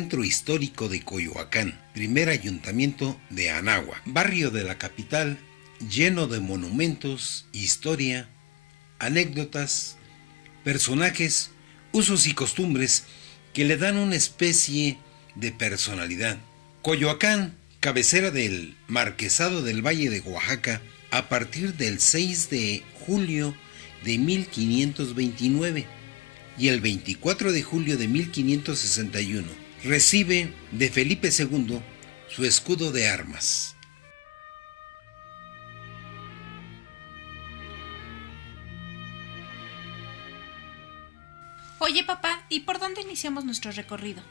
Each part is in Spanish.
Centro Histórico de Coyoacán, primer ayuntamiento de Anáhuac, barrio de la capital lleno de monumentos, historia, anécdotas, personajes, usos y costumbres que le dan una especie de personalidad. Coyoacán, cabecera del Marquesado del Valle de Oaxaca, a partir del 6 de julio de 1529 y el 24 de julio de 1561, recibe de Felipe II su escudo de armas. Oye, papá, ¿y por dónde iniciamos nuestro recorrido?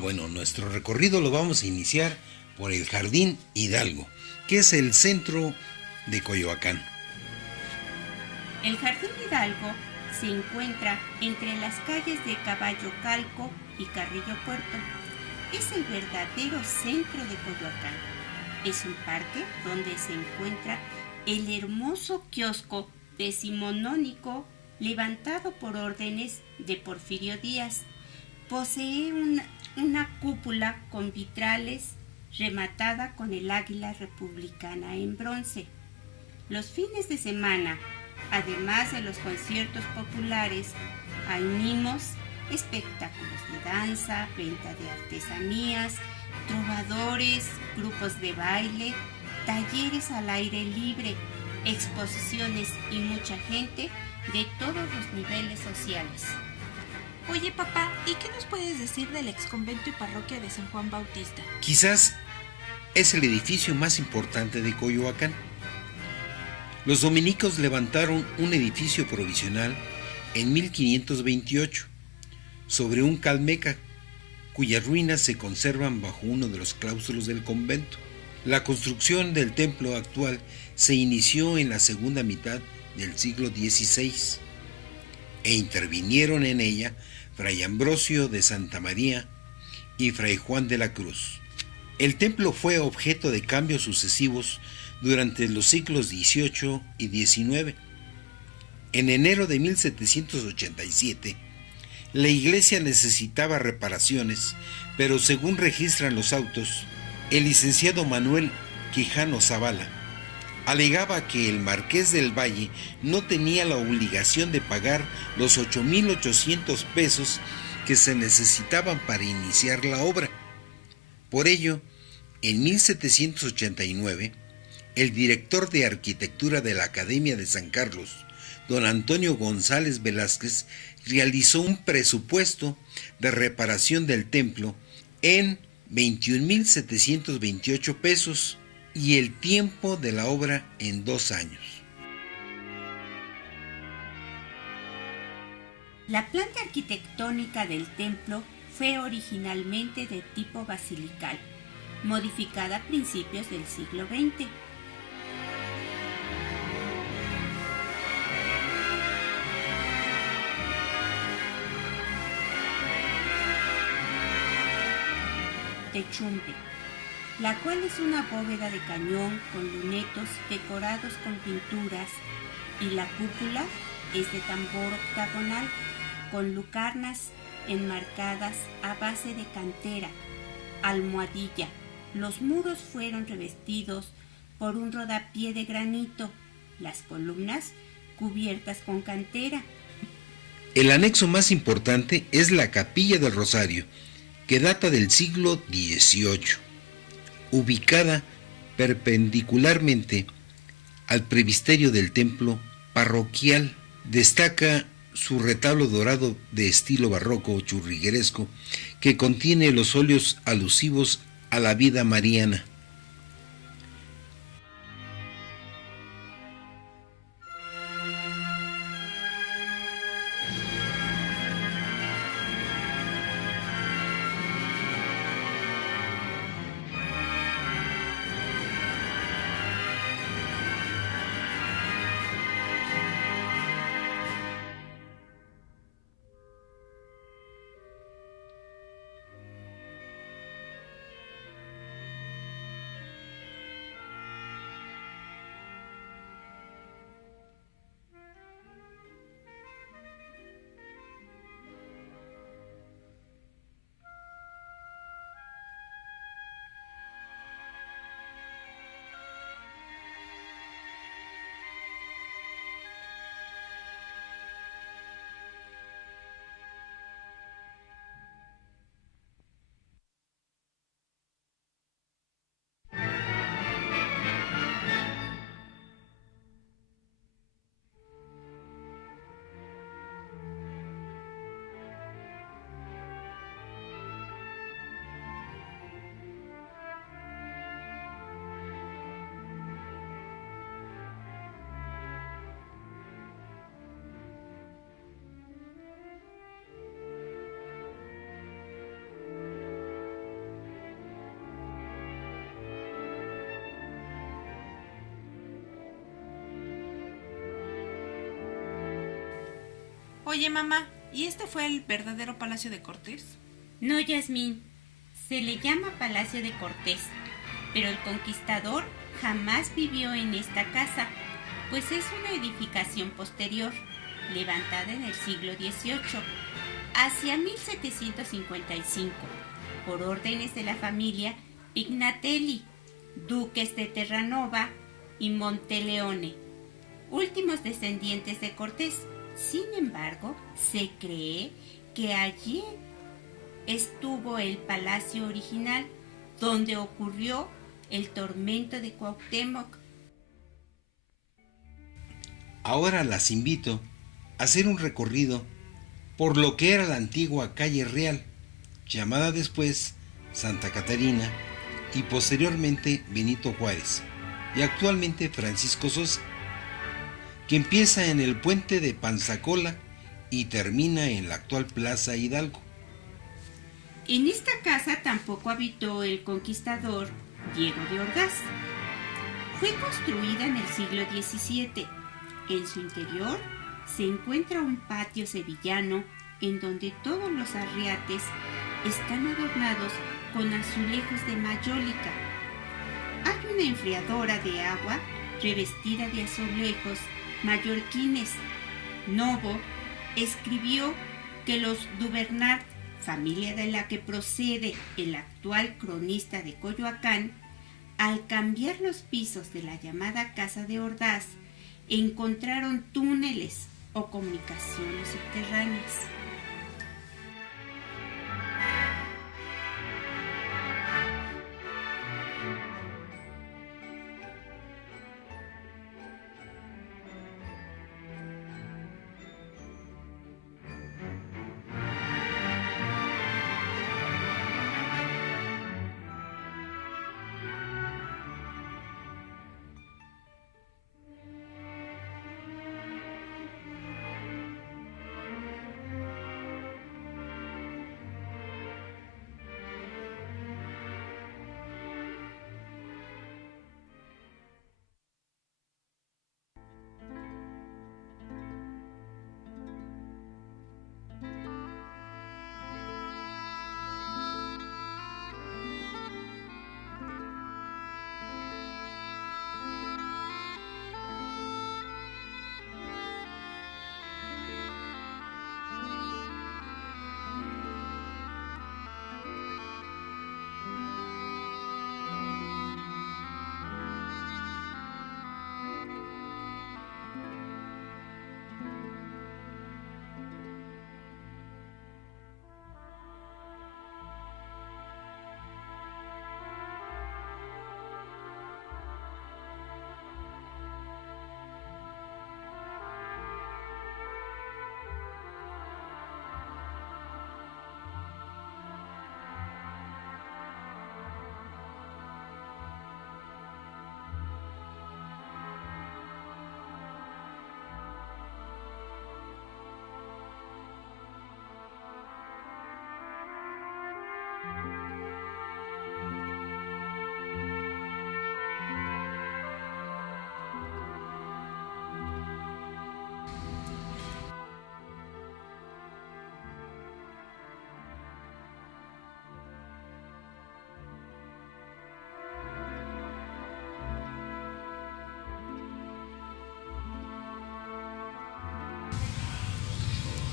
Bueno, nuestro recorrido lo vamos a iniciar por el Jardín Hidalgo, que es el centro de Coyoacán. El Jardín Hidalgo se encuentra entre las calles de Caballo Calco y Carrillo Puerto. Es el verdadero centro de Coyoacán. Es un parque donde se encuentra el hermoso kiosco decimonónico levantado por órdenes de Porfirio Díaz. Posee una cúpula con vitrales rematada con el águila republicana en bronce. Los fines de semana, además de los conciertos populares, hay mimos, espectáculos de danza, venta de artesanías, trovadores, grupos de baile, talleres al aire libre, exposiciones y mucha gente de todos los niveles sociales. Oye, papá, ¿y qué nos puedes decir del exconvento y parroquia de San Juan Bautista? Quizás es el edificio más importante de Coyoacán. Los dominicos levantaron un edificio provisional en 1528 sobre un calmeca cuyas ruinas se conservan bajo uno de los claustros del convento. La construcción del templo actual se inició en la segunda mitad del siglo XVI e intervinieron en ella Fray Ambrosio de Santa María y Fray Juan de la Cruz. El templo fue objeto de cambios sucesivos durante los siglos XVIII y XIX. En enero de 1787, la iglesia necesitaba reparaciones, pero según registran los autos, el licenciado Manuel Quijano Zavala alegaba que el Marqués del Valle no tenía la obligación de pagar los 8,800 pesos que se necesitaban para iniciar la obra. Por ello, en 1789, el director de arquitectura de la Academia de San Carlos, don Antonio González Velázquez, realizó un presupuesto de reparación del templo en 21,728 pesos y el tiempo de la obra en 2 años. La planta arquitectónica del templo fue originalmente de tipo basilical, modificada a principios del siglo XX. Techumbre, la cual es una bóveda de cañón con lunetos decorados con pinturas, y la cúpula es de tambor octagonal con lucarnas enmarcadas a base de cantera, almohadilla. Los muros fueron revestidos por un rodapié de granito, las columnas cubiertas con cantera. El anexo más importante es la Capilla del Rosario, que data del siglo XVIII, ubicada perpendicularmente al presbiterio del templo parroquial. Destaca su retablo dorado de estilo barroco churrigueresco que contiene los óleos alusivos a la vida mariana. Oye, mamá, ¿y este fue el verdadero Palacio de Cortés? No, Yasmín, se le llama Palacio de Cortés, pero el conquistador jamás vivió en esta casa, pues es una edificación posterior, levantada en el siglo XVIII, hacia 1755, por órdenes de la familia Pignatelli, duques de Terranova y Monteleone, últimos descendientes de Cortés. Sin embargo, se cree que allí estuvo el palacio original, donde ocurrió el tormento de Cuauhtémoc. Ahora las invito a hacer un recorrido por lo que era la antigua calle Real, llamada después Santa Catarina y posteriormente Benito Juárez, y actualmente Francisco Sosa, que empieza en el puente de Panzacola y termina en la actual Plaza Hidalgo. En esta casa tampoco habitó el conquistador Diego de Ordaz. Fue construida en el siglo XVII. En su interior se encuentra un patio sevillano en donde todos los arriates están adornados con azulejos de mayólica. Hay una enfriadora de agua revestida de azulejos mallorquines. Novo escribió que los Duvernat, familia de la que procede el actual cronista de Coyoacán, al cambiar los pisos de la llamada Casa de Ordaz, encontraron túneles o comunicaciones subterráneas.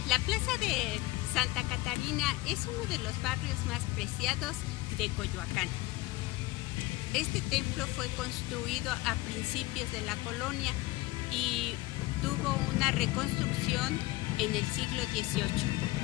La plaza de Santa Catarina es uno de los barrios más preciados de Coyoacán. Este templo fue construido a principios de la colonia y tuvo una reconstrucción en el siglo XVIII.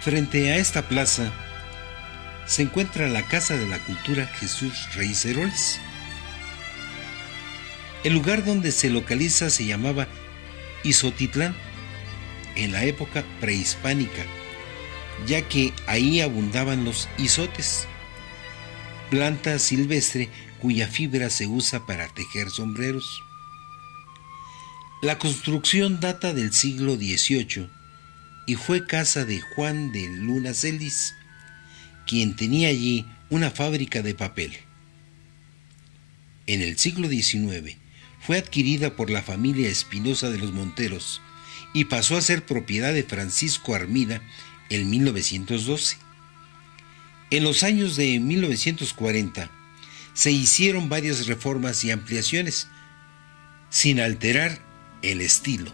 Frente a esta plaza se encuentra la Casa de la Cultura Jesús Reyes Heroles. El lugar donde se localiza se llamaba Izotitlán en la época prehispánica, ya que ahí abundaban los izotes, planta silvestre cuya fibra se usa para tejer sombreros. La construcción data del siglo XVIII y fue casa de Juan de Luna Celis, quien tenía allí una fábrica de papel. En el siglo XIX fue adquirida por la familia Espinosa de los Monteros y pasó a ser propiedad de Francisco Armida en 1912. En los años de 1940 se hicieron varias reformas y ampliaciones, sin alterar el estilo.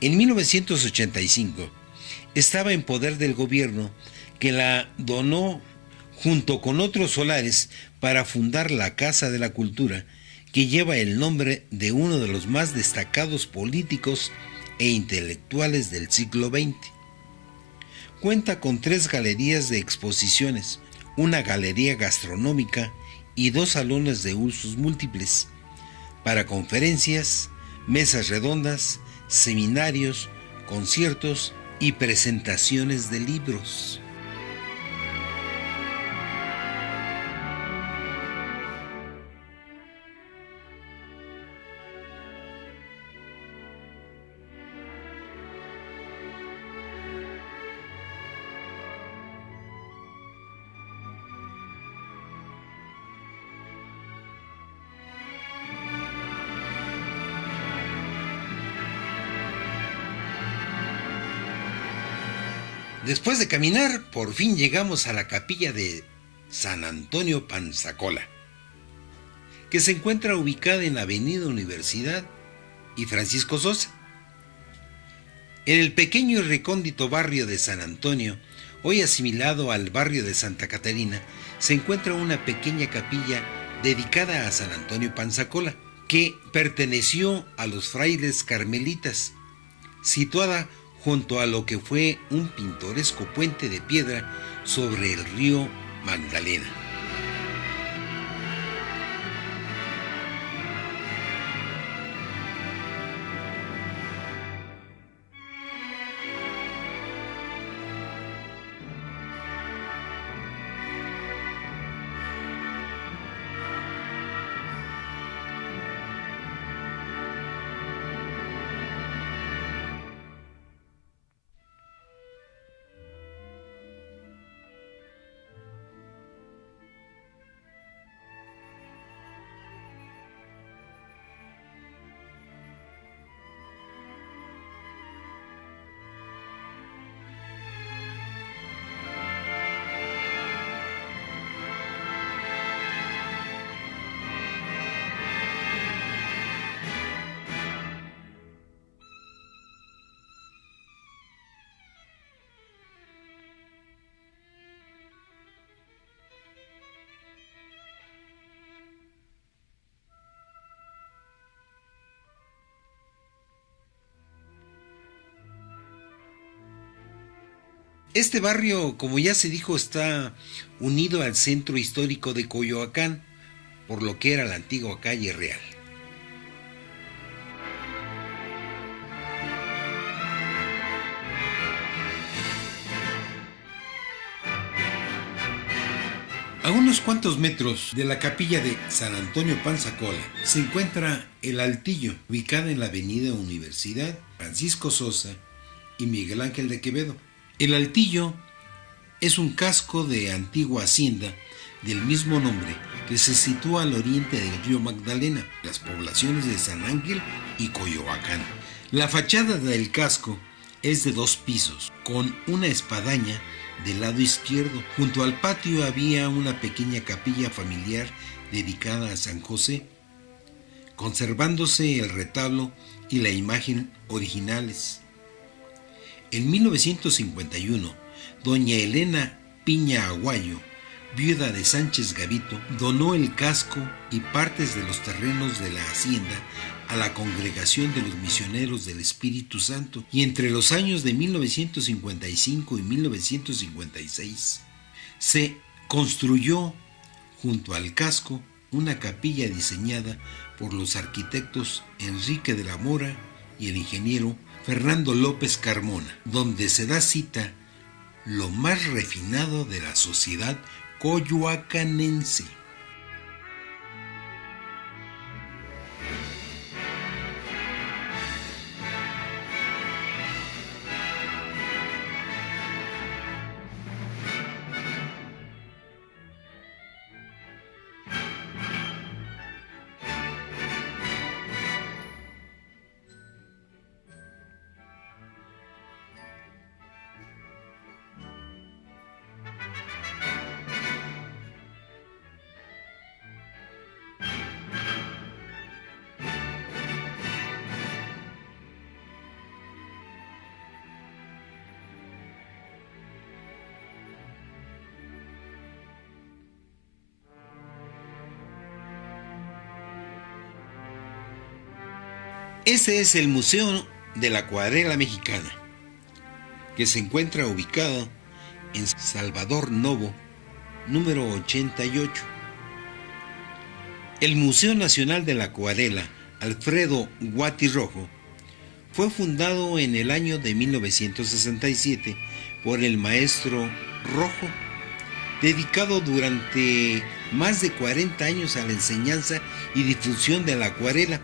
En 1985 estaba en poder del gobierno, que la donó junto con otros solares para fundar la Casa de la Cultura, que lleva el nombre de uno de los más destacados políticos e intelectuales del siglo XX. Cuenta con 3 galerías de exposiciones, una galería gastronómica y 2 salones de usos múltiples, para conferencias, mesas redondas, seminarios, conciertos y presentaciones de libros. Después de caminar, por fin llegamos a la capilla de San Antonio Panzacola, que se encuentra ubicada en la Avenida Universidad y Francisco Sosa. En el pequeño y recóndito barrio de San Antonio, hoy asimilado al barrio de Santa Catarina, se encuentra una pequeña capilla dedicada a San Antonio Panzacola, que perteneció a los frailes carmelitas, situada junto a lo que fue un pintoresco puente de piedra sobre el río Magdalena. Este barrio, como ya se dijo, está unido al centro histórico de Coyoacán, por lo que era la antigua calle Real. A unos cuantos metros de la capilla de San Antonio Panzacola se encuentra el Altillo, ubicada en la Avenida Universidad, Francisco Sosa y Miguel Ángel de Quevedo. El Altillo es un casco de antigua hacienda del mismo nombre que se sitúa al oriente del río Magdalena, las poblaciones de San Ángel y Coyoacán. La fachada del casco es de 2 pisos, con una espadaña del lado izquierdo. Junto al patio había una pequeña capilla familiar dedicada a San José, conservándose el retablo y la imagen originales. En 1951, doña Elena Piña Aguayo viuda de Sánchez Gavito, donó el casco y partes de los terrenos de la hacienda a la Congregación de los Misioneros del Espíritu Santo, y entre los años de 1955 y 1956 se construyó junto al casco una capilla diseñada por los arquitectos Enrique de la Mora y el ingeniero Fernando López Carmona, donde se da cita lo más refinado de la sociedad coyoacanense. Ese es el Museo de la Acuarela Mexicana, que se encuentra ubicado en Salvador Novo, número 88. El Museo Nacional de la Acuarela Alfredo Guati Rojo fue fundado en el año de 1967 por el maestro Rojo, dedicado durante más de 40 años a la enseñanza y difusión de la acuarela,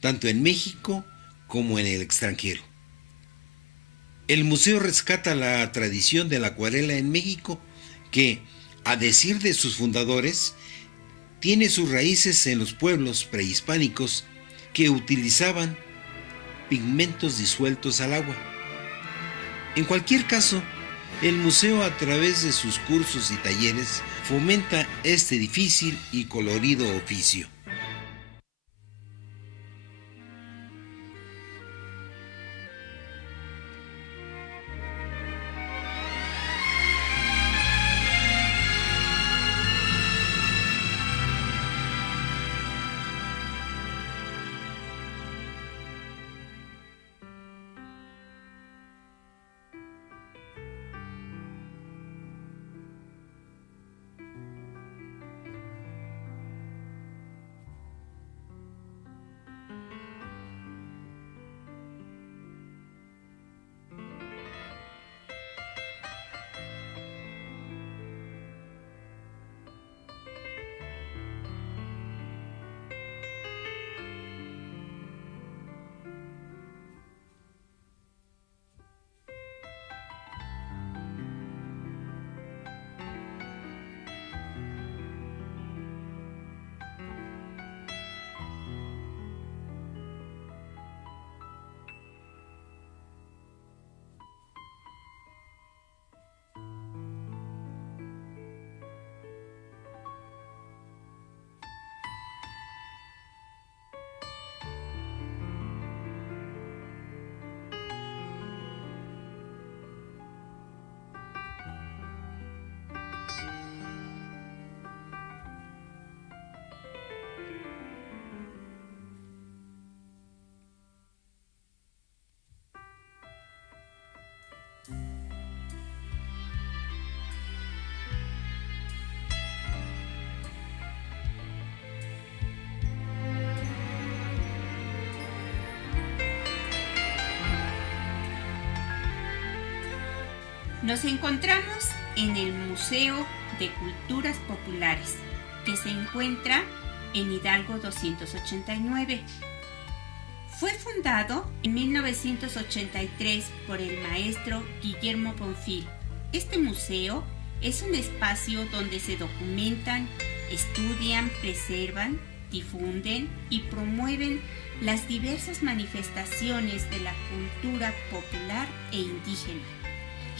tanto en México como en el extranjero. El museo rescata la tradición de la acuarela en México, que, a decir de sus fundadores, tiene sus raíces en los pueblos prehispánicos que utilizaban pigmentos disueltos al agua. En cualquier caso, el museo, a través de sus cursos y talleres, fomenta este difícil y colorido oficio. Nos encontramos en el Museo de Culturas Populares, que se encuentra en Hidalgo 289. Fue fundado en 1983 por el maestro Guillermo Bonfil. Este museo es un espacio donde se documentan, estudian, preservan, difunden y promueven las diversas manifestaciones de la cultura popular e indígena.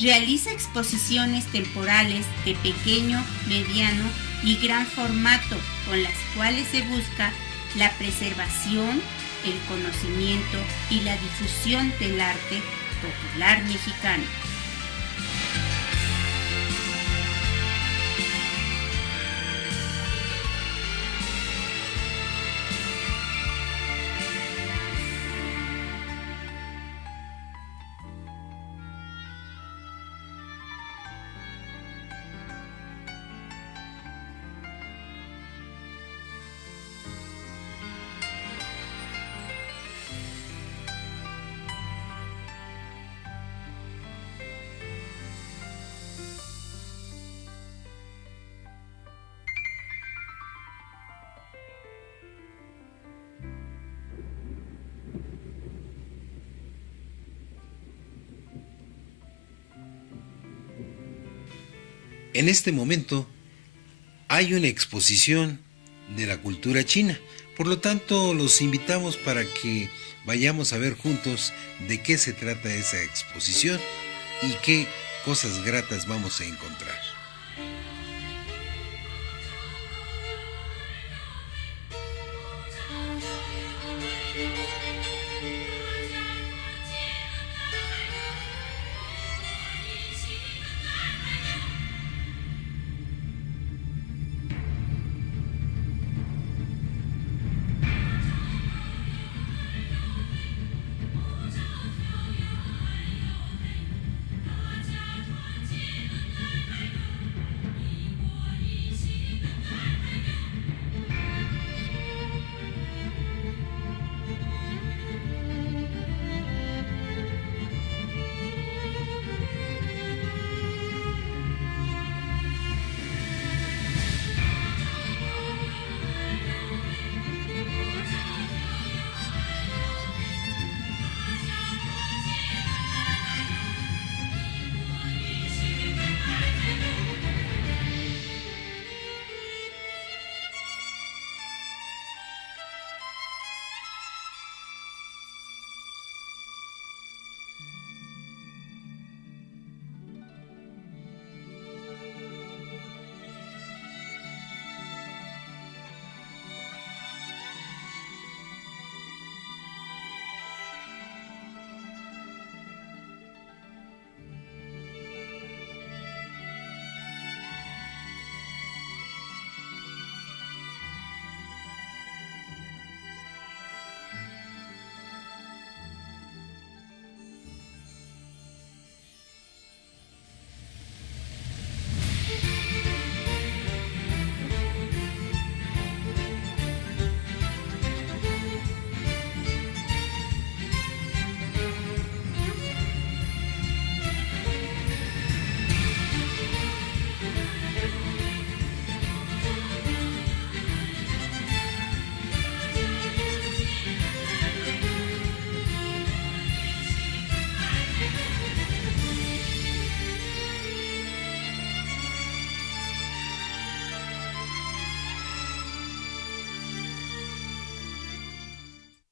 Realiza exposiciones temporales de pequeño, mediano y gran formato, con las cuales se busca la preservación, el conocimiento y la difusión del arte popular mexicano. En este momento hay una exposición de la cultura china. Por lo tanto, los invitamos para que vayamos a ver juntos de qué se trata esa exposición y qué cosas gratas vamos a encontrar.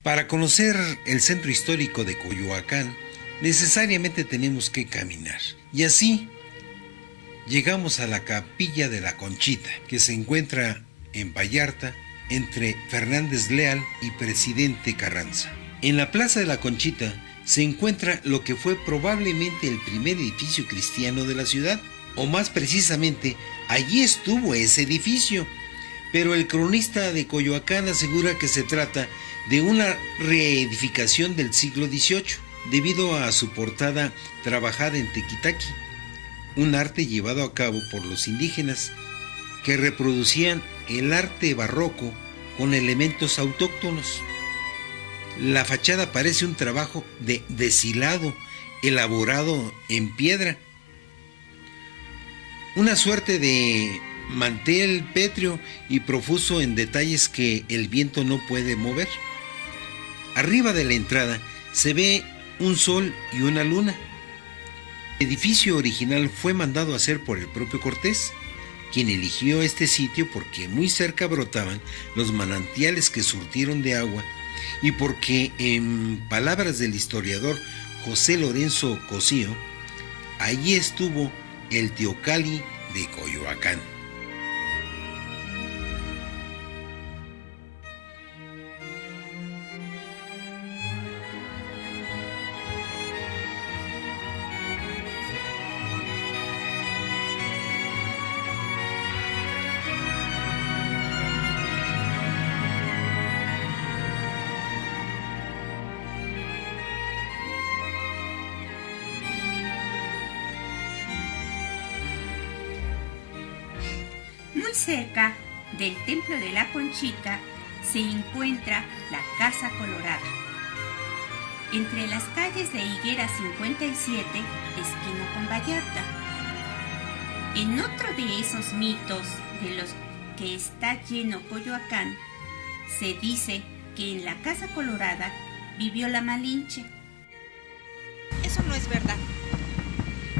Para conocer el centro histórico de Coyoacán, necesariamente tenemos que caminar. Y así llegamos a la Capilla de la Conchita, que se encuentra en Vallarta, entre Fernández Leal y Presidente Carranza. En la Plaza de la Conchita se encuentra lo que fue probablemente el primer edificio cristiano de la ciudad, o más precisamente, allí estuvo ese edificio. Pero el cronista de Coyoacán asegura que se trata de una reedificación del siglo XVIII, debido a su portada trabajada en tequitaqui, un arte llevado a cabo por los indígenas que reproducían el arte barroco con elementos autóctonos. La fachada parece un trabajo de deshilado elaborado en piedra, una suerte de mantel pétreo y profuso en detalles que el viento no puede mover. Arriba de la entrada se ve un sol y una luna. El edificio original fue mandado a hacer por el propio Cortés, quien eligió este sitio porque muy cerca brotaban los manantiales que surtieron de agua y porque, en palabras del historiador José Lorenzo Cosío, allí estuvo el teocalli de Coyoacán. Muy cerca del Templo de la Conchita se encuentra la Casa Colorada, entre las calles de Higuera 57, esquina con Vallarta. En otro de esos mitos de los que está lleno Coyoacán, se dice que en la Casa Colorada vivió la Malinche. Eso no es verdad.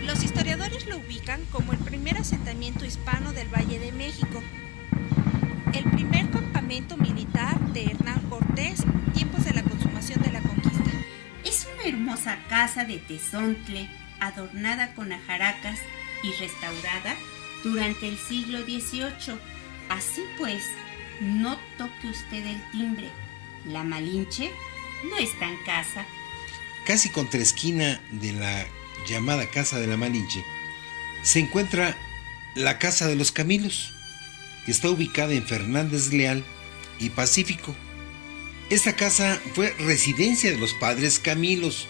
Los historiadores lo ubican como el primer asentamiento hispano del Valle de México, el primer campamento militar de Hernán Cortés, tiempos de la consumación de la conquista. Es una hermosa casa de tezontle, adornada con ajaracas y restaurada durante el siglo XVIII. Así pues, no toque usted el timbre. La Malinche no está en casa. Casi contra esquina de la llamada Casa de la Malinche se encuentra la Casa de los Camilos, que está ubicada en Fernández Leal y Pacífico. Esta casa fue residencia de los padres Camilos,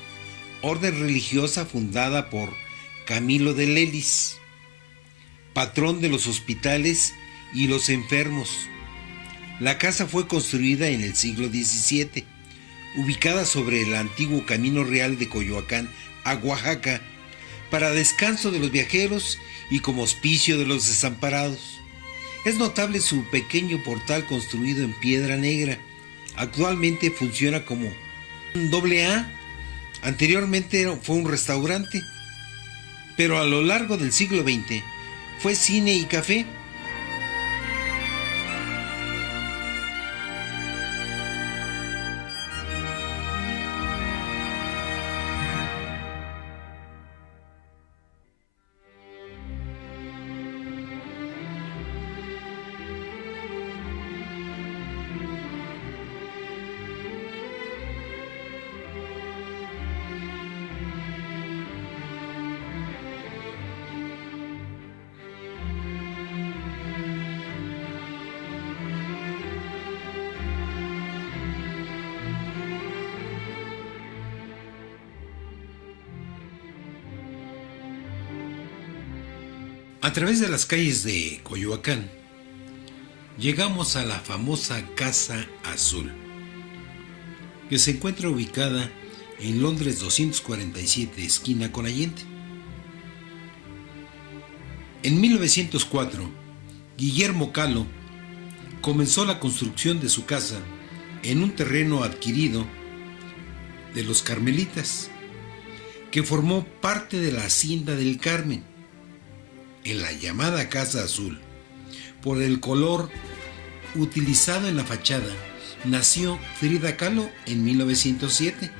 orden religiosa fundada por Camilo de Lelis, patrón de los hospitales y los enfermos. La casa fue construida en el siglo XVII, ubicada sobre el antiguo Camino Real de Coyoacán a Oaxaca, para descanso de los viajeros y como hospicio de los desamparados. Es notable su pequeño portal construido en piedra negra. Actualmente funciona como un AA. Anteriormente fue un restaurante, pero a lo largo del siglo XX fue cine y café. A través de las calles de Coyoacán, llegamos a la famosa Casa Azul, que se encuentra ubicada en Londres 247, esquina con Allende. En 1904, Guillermo Kahlo comenzó la construcción de su casa en un terreno adquirido de los carmelitas, que formó parte de la Hacienda del Carmen, en la llamada Casa Azul. Por el color utilizado en la fachada, nació Frida Kahlo en 1907,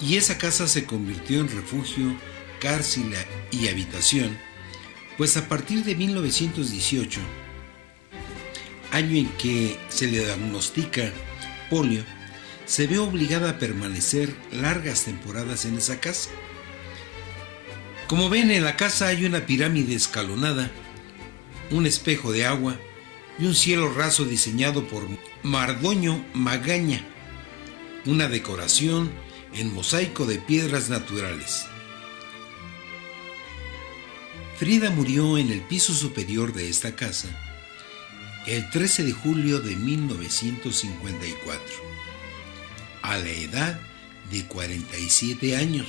y esa casa se convirtió en refugio, cárcel y habitación, pues a partir de 1918, año en que se le diagnostica polio, se ve obligada a permanecer largas temporadas en esa casa. Como ven, en la casa hay una pirámide escalonada, un espejo de agua y un cielo raso diseñado por Mardoño Magaña, una decoración en mosaico de piedras naturales. Frida murió en el piso superior de esta casa el 13 de julio de 1954, a la edad de 47 años.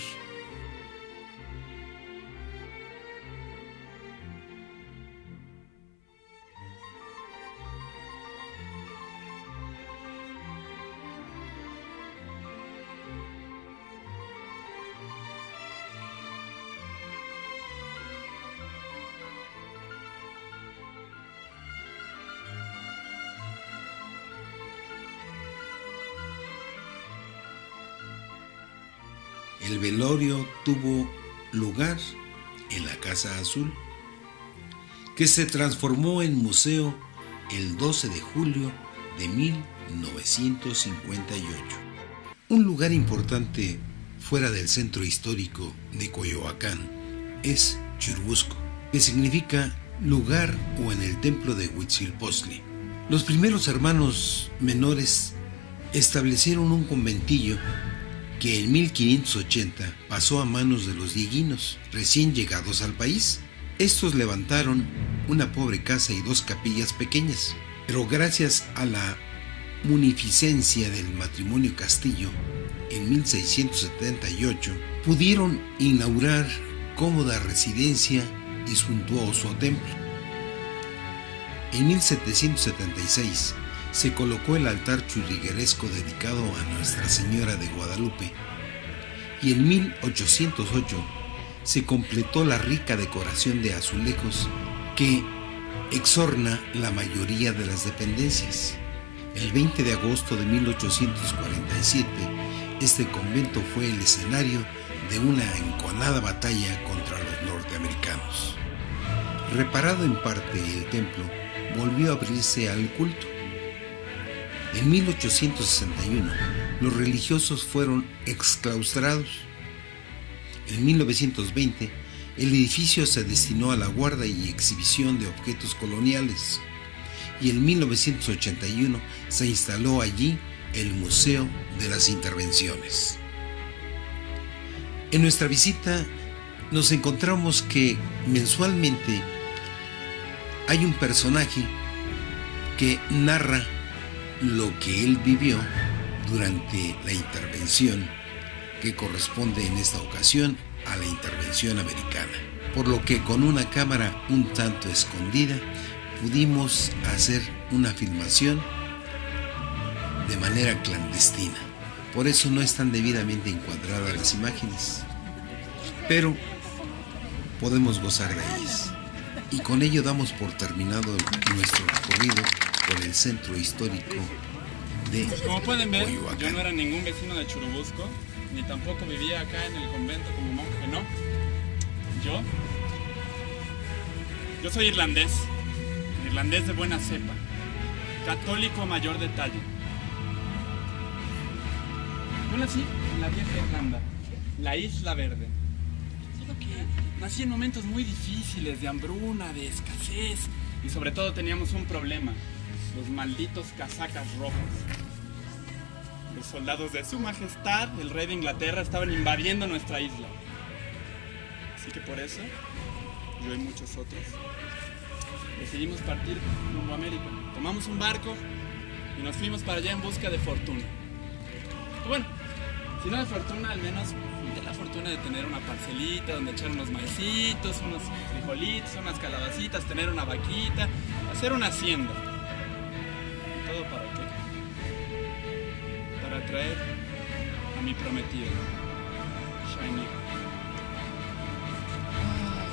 El velorio tuvo lugar en la Casa Azul, que se transformó en museo el 12 de julio de 1958. Un lugar importante fuera del centro histórico de Coyoacán es Churubusco, que significa lugar o en el templo de Huitzilopochtli. Los primeros hermanos menores establecieron un conventillo que en 1580 pasó a manos de los dieguinos, recién llegados al país. Estos levantaron una pobre casa y dos capillas pequeñas, pero gracias a la munificencia del matrimonio Castillo, en 1678, pudieron inaugurar cómoda residencia y suntuoso templo. En 1776, se colocó el altar churrigueresco dedicado a Nuestra Señora de Guadalupe, y en 1808 se completó la rica decoración de azulejos que exorna la mayoría de las dependencias. El 20 de agosto de 1847, este convento fue el escenario de una enconada batalla contra los norteamericanos. Reparado en parte, el templo volvió a abrirse al culto. En 1861, los religiosos fueron exclaustrados. En 1920, el edificio se destinó a la guarda y exhibición de objetos coloniales. Y en 1981 se instaló allí el Museo de las Intervenciones. En nuestra visita nos encontramos que mensualmente hay un personaje que narra lo que él vivió durante la intervención que corresponde en esta ocasión a la intervención americana, por lo que con una cámara un tanto escondida pudimos hacer una filmación de manera clandestina. Por eso no están debidamente encuadradas las imágenes, pero podemos gozar de ellas. Y con ello damos por terminado nuestro recorrido por el centro histórico de Como pueden ver, Coyoacán. yo no era ningún vecino de Churubusco, ni tampoco vivía acá en el convento como monje, no. Yo soy irlandés de buena cepa, católico mayor detalle. Yo nací en la vieja Irlanda, la Isla Verde. Solo que nací en momentos muy difíciles, de hambruna, de escasez, y sobre todo teníamos un problema: los malditos casacas rojas. Los soldados de su majestad, el rey de Inglaterra, estaban invadiendo nuestra isla. Así que por eso, yo y muchos otros, decidimos partir rumbo a América. Tomamos un barco y nos fuimos para allá en busca de fortuna. Y bueno, si no de fortuna, al menos de la fortuna de tener una parcelita donde echar unos maicitos, unos frijolitos, unas calabacitas, tener una vaquita, hacer una hacienda. ¿Y todo para qué? Para traer a mi prometida, Shiny.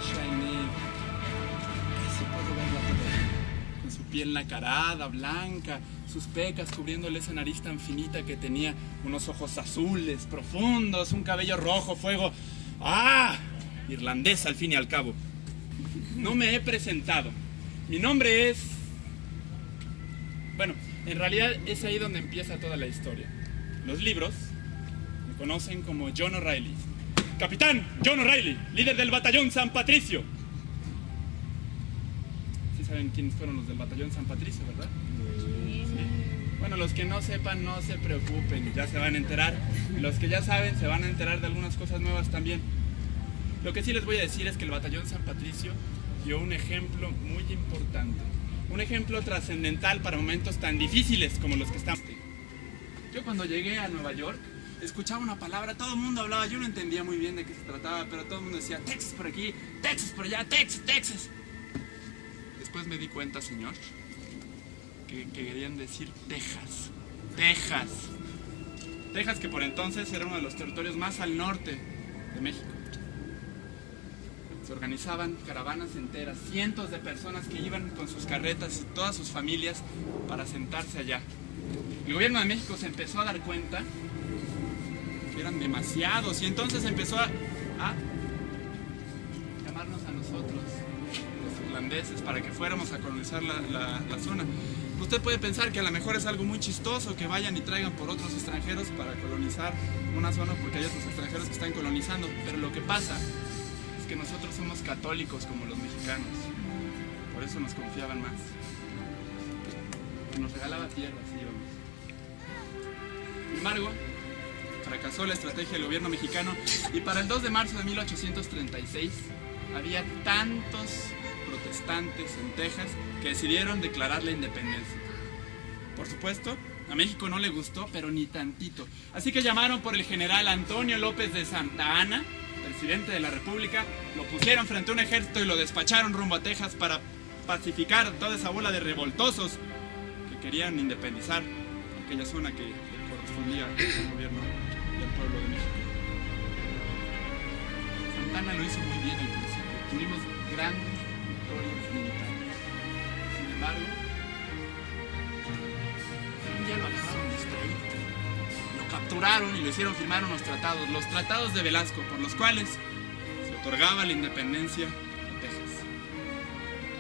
Shiny. Casi puedo verla todavía. Con su piel nacarada, blanca, sus pecas cubriéndole esa nariz tan finita que tenía, unos ojos azules, profundos, un cabello rojo, fuego. ¡Ah! Irlandés al fin y al cabo. No me he presentado. Mi nombre es... Bueno, en realidad es ahí donde empieza toda la historia. Los libros me conocen como John O'Reilly. Capitán John O'Reilly, líder del batallón San Patricio. Sí saben quiénes fueron los del batallón San Patricio, ¿verdad? Sí. Bueno, los que no sepan, no se preocupen, ya se van a enterar. Y los que ya saben, se van a enterar de algunas cosas nuevas también. Lo que sí les voy a decir es que el batallón San Patricio dio un ejemplo muy importante. Un ejemplo trascendental para momentos tan difíciles como los que estamos. Yo cuando llegué a Nueva York, escuchaba una palabra, todo el mundo hablaba, yo no entendía muy bien de qué se trataba, pero todo el mundo decía Texas por aquí, Texas por allá, Texas, Texas. Después me di cuenta, señor, que querían decir Texas, Texas. Texas, que por entonces era uno de los territorios más al norte de México. Se organizaban caravanas enteras, cientos de personas que iban con sus carretas y todas sus familias para sentarse allá. El gobierno de México se empezó a dar cuenta que eran demasiados y entonces empezó a llamarnos a nosotros, los irlandeses, para que fuéramos a colonizar la zona. Usted puede pensar que a lo mejor es algo muy chistoso que vayan y traigan por otros extranjeros para colonizar una zona porque hay otros extranjeros que están colonizando, pero lo que pasa es que nosotros somos católicos como los mexicanos, por eso nos confiaban más. Que nos regalaba tierras, íbamos. Sin embargo, fracasó la estrategia del gobierno mexicano y para el 2 de marzo de 1836 había tantos protestantes en Texas que decidieron declarar la independencia. Por supuesto, a México no le gustó, pero ni tantito. Así que llamaron por el general Antonio López de Santa Anna, presidente de la República, lo pusieron frente a un ejército y lo despacharon rumbo a Texas para pacificar toda esa bola de revoltosos que querían independizar aquella zona que correspondía al gobierno del pueblo de México. Santana lo hizo muy bien al principio. Tuvimos grandes victorias militares. Sin embargo, un día lo agarraron distraído. Lo capturaron y le hicieron firmar unos tratados, los tratados de Velasco, por los cuales se otorgaba la independencia a Texas.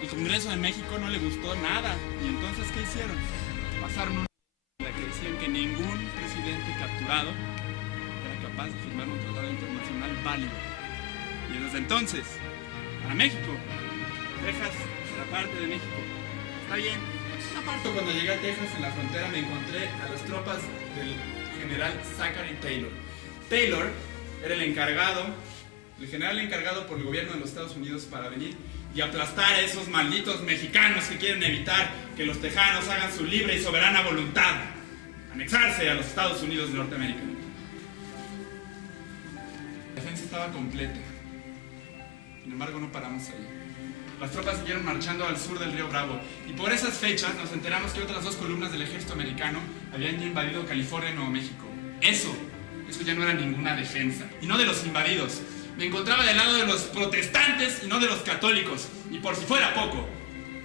El Congreso de México no le gustó nada. ¿Y entonces qué hicieron? Pasaron una en la que decían que ningún presidente capturado era capaz de firmar un tratado internacional válido. Y desde entonces, para México, Texas era parte de México. Está bien. Aparte, cuando llegué a Texas, en la frontera, me encontré a las tropas del general Zachary Taylor. Taylor era el general encargado por el gobierno de los Estados Unidos para venir y aplastar a esos malditos mexicanos que quieren evitar que los tejanos hagan su libre y soberana voluntad, anexarse a los Estados Unidos de Norteamérica. La defensa estaba completa. Sin embargo, no paramos ahí. Las tropas siguieron marchando al sur del río Bravo, y por esas fechas nos enteramos que otras 2 columnas del ejército americano habían invadido California y Nuevo México. Eso ya no era ninguna defensa, y no de los invadidos. Me encontraba del lado de los protestantes y no de los católicos, y por si fuera poco,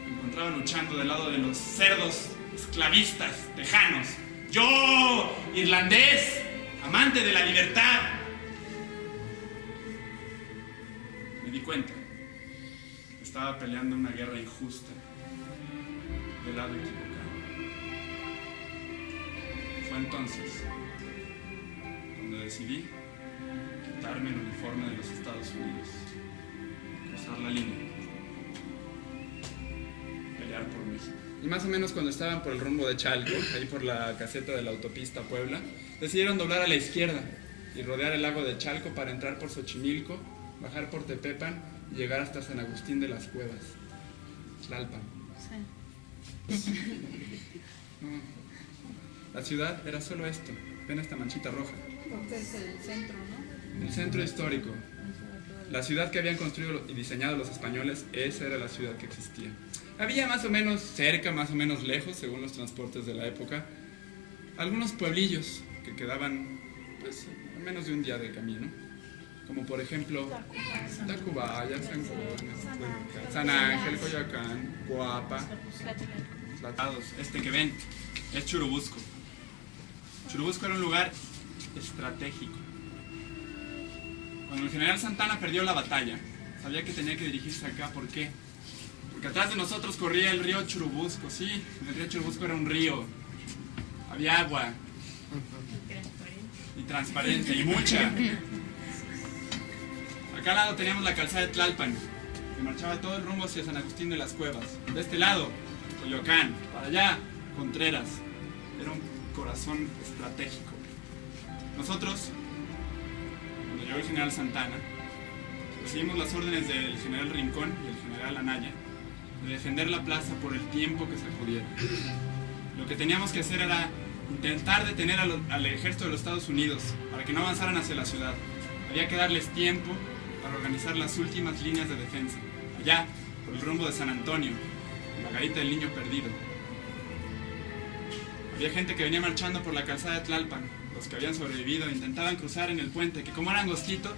me encontraba luchando del lado de los cerdos esclavistas tejanos. Yo, irlandés, amante de la libertad. Me di cuenta. Estaba peleando una guerra injusta, del lado equivocado. Fue entonces cuando decidí quitarme el uniforme de los Estados Unidos, cruzar la línea, pelear por México. Y más o menos cuando estaban por el rumbo de Chalco, ahí por la caseta de la autopista Puebla, decidieron doblar a la izquierda y rodear el lago de Chalco para entrar por Xochimilco, bajar por Tepepan y llegar hasta San Agustín de las Cuevas, Tlalpan. Sí. No, la ciudad era solo esto. Ven esta manchita roja. Porque es el centro, ¿no? El centro histórico. La ciudad que habían construido y diseñado los españoles, esa era la ciudad que existía. Había más o menos cerca, más o menos lejos, según los transportes de la época, algunos pueblillos que quedaban, pues, a menos de un día de camino. Como por ejemplo Tacubaya, San Ángel, Coyoacán, Coapa. Este que ven es Churubusco. Churubusco era un lugar estratégico. Cuando el general Santana perdió la batalla, sabía que tenía que dirigirse acá. ¿Por qué? Porque atrás de nosotros corría el río Churubusco. Sí, el río Churubusco era un río. Había agua. Y transparente, y mucha. Acá al lado teníamos la calzada de Tlalpan, que marchaba todo el rumbo hacia San Agustín de las Cuevas. De este lado, Coyoacán. Para allá, Contreras. Era un corazón estratégico. Nosotros, cuando llegó el general Santana, recibimos las órdenes del general Rincón y el general Anaya de defender la plaza por el tiempo que se pudiera. Lo que teníamos que hacer era intentar detener al ejército de los Estados Unidos para que no avanzaran hacia la ciudad. Había que darles tiempo para organizar las últimas líneas de defensa, allá por el rumbo de San Antonio, la garita del Niño Perdido. Había gente que venía marchando por la calzada de Tlalpan. Los que habían sobrevivido intentaban cruzar en el puente, que como era angostito,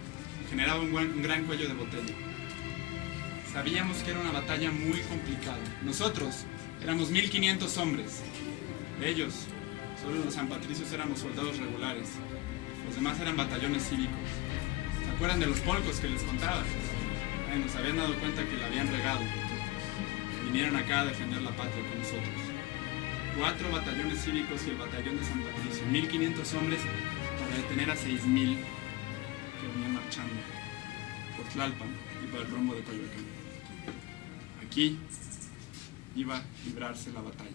generaba un gran cuello de botella. Sabíamos que era una batalla muy complicada. Nosotros éramos 1500 hombres. Ellos, solo los San Patricios, éramos soldados regulares. Los demás eran batallones cívicos. ¿Se acuerdan de los polcos que les contaba? Nos habían dado cuenta que la habían regado. Vinieron acá a defender la patria con nosotros. 4 batallones cívicos y el batallón de San Patricio. 1500 hombres para detener a 6000 que venían marchando por Tlalpan y por el rumbo de Coyoacán. Aquí iba a librarse la batalla.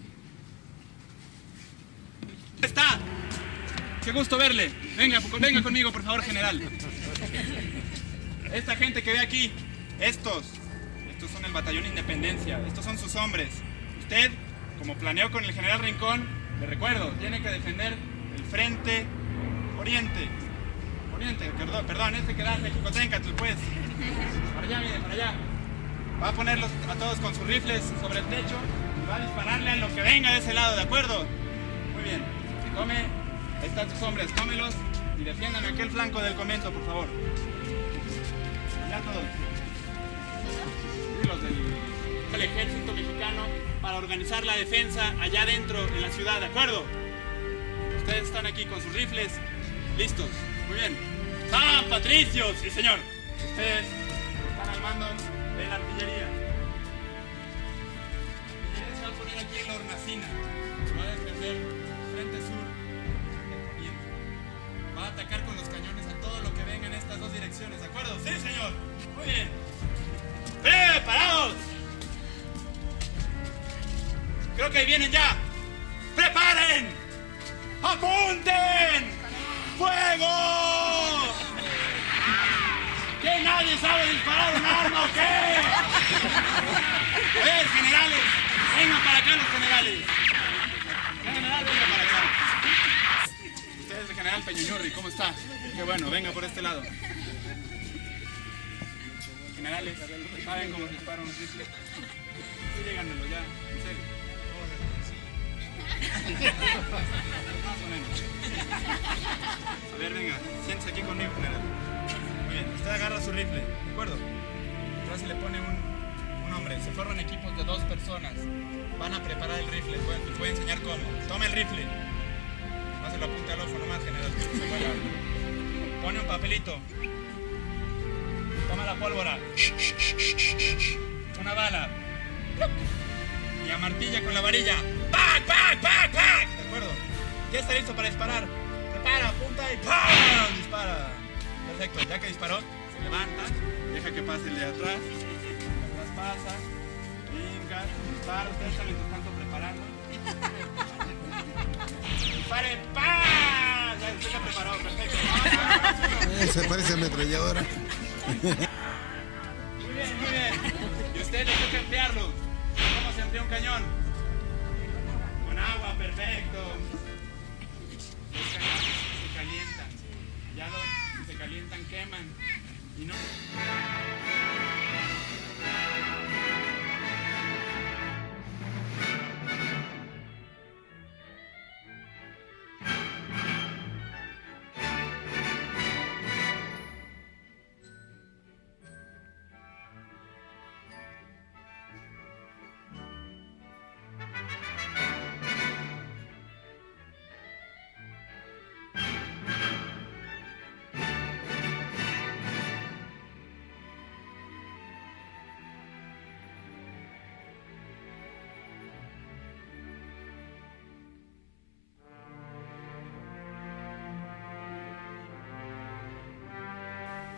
¡Está! ¡Qué gusto verle! Venga conmigo, por favor, general. Esta gente que ve aquí, estos son el batallón Independencia, estos son sus hombres. Usted, como planeó con el general Rincón, le recuerdo, tiene que defender el frente oriente, perdón, este que da Mexicotencatl, pues. Para allá, mire, para allá. Va a ponerlos a todos con sus rifles sobre el techo y va a dispararle a lo que venga de ese lado, ¿de acuerdo? Muy bien. Se come, ahí están sus hombres, cómelos y defiendan aquel flanco del convento, por favor. Ya todos. Y los del ejército mexicano para organizar la defensa allá adentro en la ciudad, ¿de acuerdo? Ustedes están aquí con sus rifles, listos. Muy bien. ¡San Patricio! Sí, señor. Ustedes están al mando de la artillería. La artillería se va a poner aquí en la hornacina. Va a defender frente sur del poniente. Va a atacar con los cañones a todo lo que venga en estas dos direcciones, ¿de acuerdo? Sí, señor. Muy bien. ¡Preparados! Creo que ahí vienen ya. ¡Preparen! ¡Apunten! ¡Fuego! ¿Qué nadie sabe disparar un arma o qué? A ver, generales, vengan para acá los generales. General, venga para acá. Usted es el general Peñuñurri, ¿cómo está? Qué bueno, venga por este lado. Generales, ¿saben cómo se dispara un rifle? Sí, díganmelo ya, en serio. Más o menos. A ver, venga, siéntese aquí conmigo, general. Muy bien, usted agarra su rifle, ¿de acuerdo? Atrás se le pone un hombre. Se forman equipos de 2 personas. Van a preparar el rifle, les voy a enseñar cómo. Toma el rifle. No se lo apunte al ojo nomás, general. Se vuela. Pone un papelito. Toma la pólvora. Una bala. Y amartilla con la varilla. ¡Pac, pac, pac, pac! ¿De acuerdo? Ya está listo para disparar. Prepara, apunta y ¡pam! Dispara. Perfecto, ya que disparó, se levanta, deja que pase el de atrás. El de atrás pasa, brinca, dispara. Ustedes están mientras tanto preparando. Dispare, ¡pam! Ya usted se preparó, perfecto. Se parece a ametralladora. Muy bien, muy bien. Y usted le toca emplearlo. ¿Cómo se emplea un cañón? Con agua, perfecto. Los cañones se calientan. Ya se calientan, queman. Y no.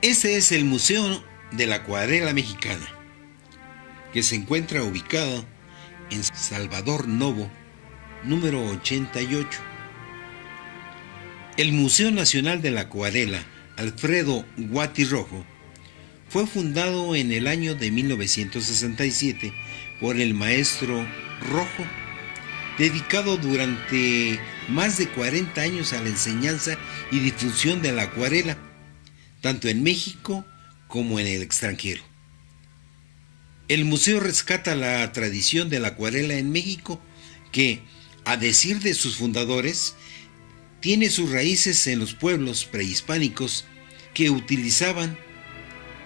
Este es el Museo de la Acuarela Mexicana, que se encuentra ubicado en Salvador Novo, número 88. El Museo Nacional de la Acuarela Alfredo Guati Rojo fue fundado en el año de 1967 por el maestro Rojo, dedicado durante más de 40 años a la enseñanza y difusión de la acuarela, tanto en México como en el extranjero. El museo rescata la tradición de la acuarela en México, que, a decir de sus fundadores, tiene sus raíces en los pueblos prehispánicos que utilizaban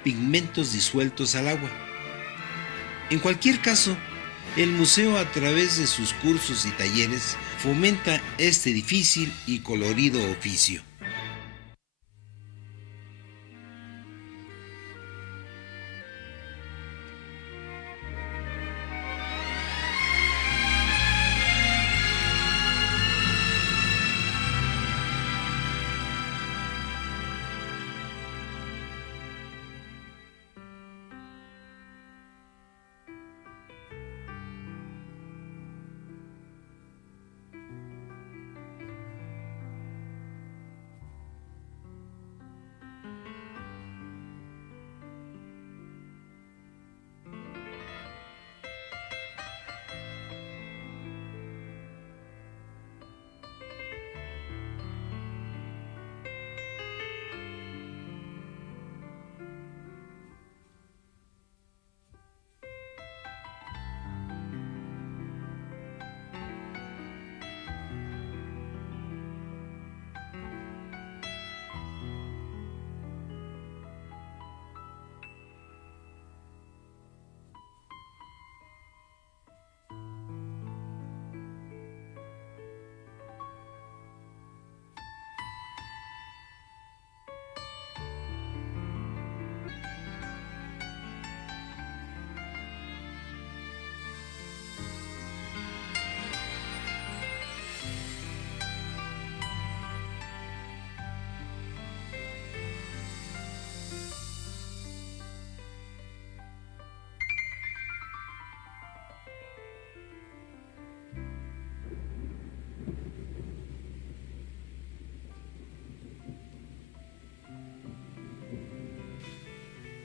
pigmentos disueltos al agua. En cualquier caso, el museo, a través de sus cursos y talleres, fomenta este difícil y colorido oficio.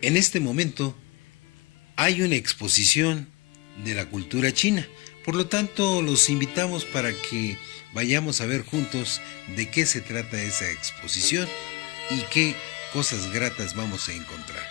En este momento hay una exposición de la cultura china. Por lo tanto, los invitamos para que vayamos a ver juntos de qué se trata esa exposición y qué cosas gratas vamos a encontrar.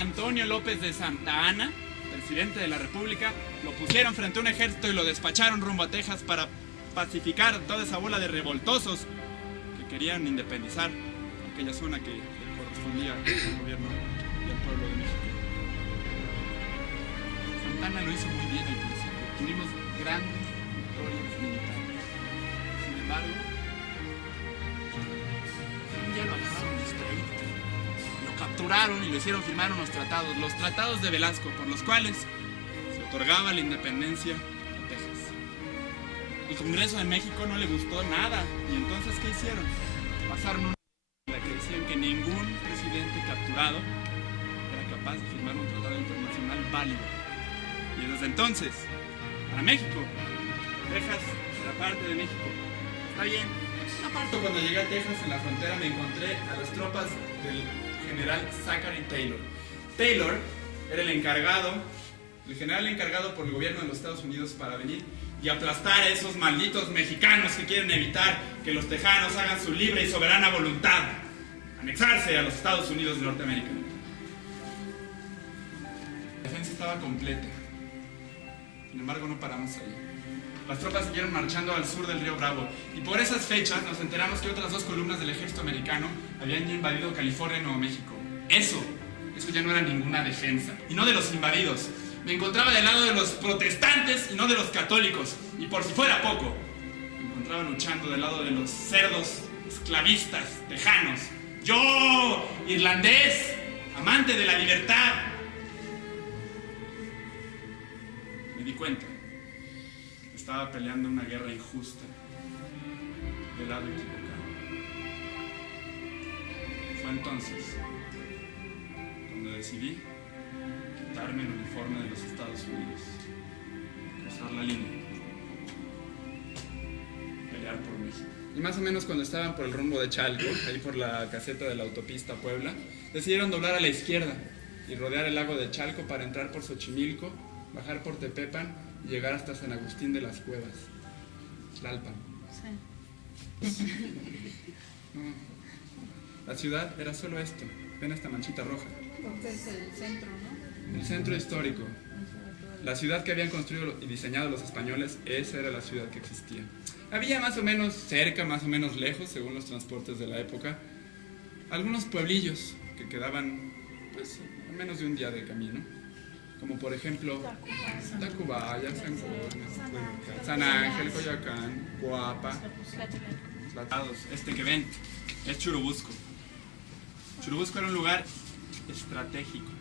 Antonio López de Santa Anna, presidente de la República, lo pusieron frente a un ejército y lo despacharon rumbo a Texas para pacificar toda esa bola de revoltosos que querían independizar aquella zona que correspondía al gobierno del pueblo de México. Santa Anna lo hizo muy bien al principio, tuvimos grandes victorias militares. Sin embargo, un día lo agarraron distraído. Capturaron y le hicieron firmar unos tratados, los tratados de Velasco, por los cuales se otorgaba la independencia a Texas. El Congreso de México no le gustó nada, y entonces ¿qué hicieron? Pasaron una en la que decían que ningún presidente capturado era capaz de firmar un tratado internacional válido. Y desde entonces, para México, Texas era parte de México. Está bien. Aparte, cuando llegué a Texas, en la frontera, me encontré a las tropas del general Zachary Taylor. Taylor era el general encargado por el gobierno de los Estados Unidos para venir y aplastar a esos malditos mexicanos que quieren evitar que los tejanos hagan su libre y soberana voluntad, anexarse a los Estados Unidos de Norteamérica. La defensa estaba completa. Sin embargo, no paramos ahí. Las tropas siguieron marchando al sur del río Bravo, y por esas fechas nos enteramos que otras dos columnas del ejército americano habían invadido California y Nuevo México. Eso ya no era ninguna defensa, y no de los invadidos. Me encontraba del lado de los protestantes y no de los católicos, y por si fuera poco, me encontraba luchando del lado de los cerdos esclavistas tejanos. Yo, irlandés, amante de la libertad. Me di cuenta. Estaba peleando una guerra injusta, del lado equivocado. Fue entonces cuando decidí quitarme el uniforme de los Estados Unidos, cruzar la línea, pelear por México. Y más o menos cuando estaban por el rumbo de Chalco, ahí por la caseta de la autopista Puebla, decidieron doblar a la izquierda y rodear el lago de Chalco para entrar por Xochimilco, bajar por Tepepan y llegar hasta San Agustín de las Cuevas, Tlalpan. Sí. No, la ciudad era solo esto. Ven esta manchita roja. Este es el centro, ¿no? El centro histórico. La ciudad que habían construido y diseñado los españoles, esa era la ciudad que existía. Había más o menos cerca, más o menos lejos, según los transportes de la época, algunos pueblillos que quedaban pues a menos de un día de camino, como por ejemplo Tacubaya, San Juan, San Ángel, Coyoacán, Coapa. Este que ven es Churubusco. Churubusco era un lugar estratégico.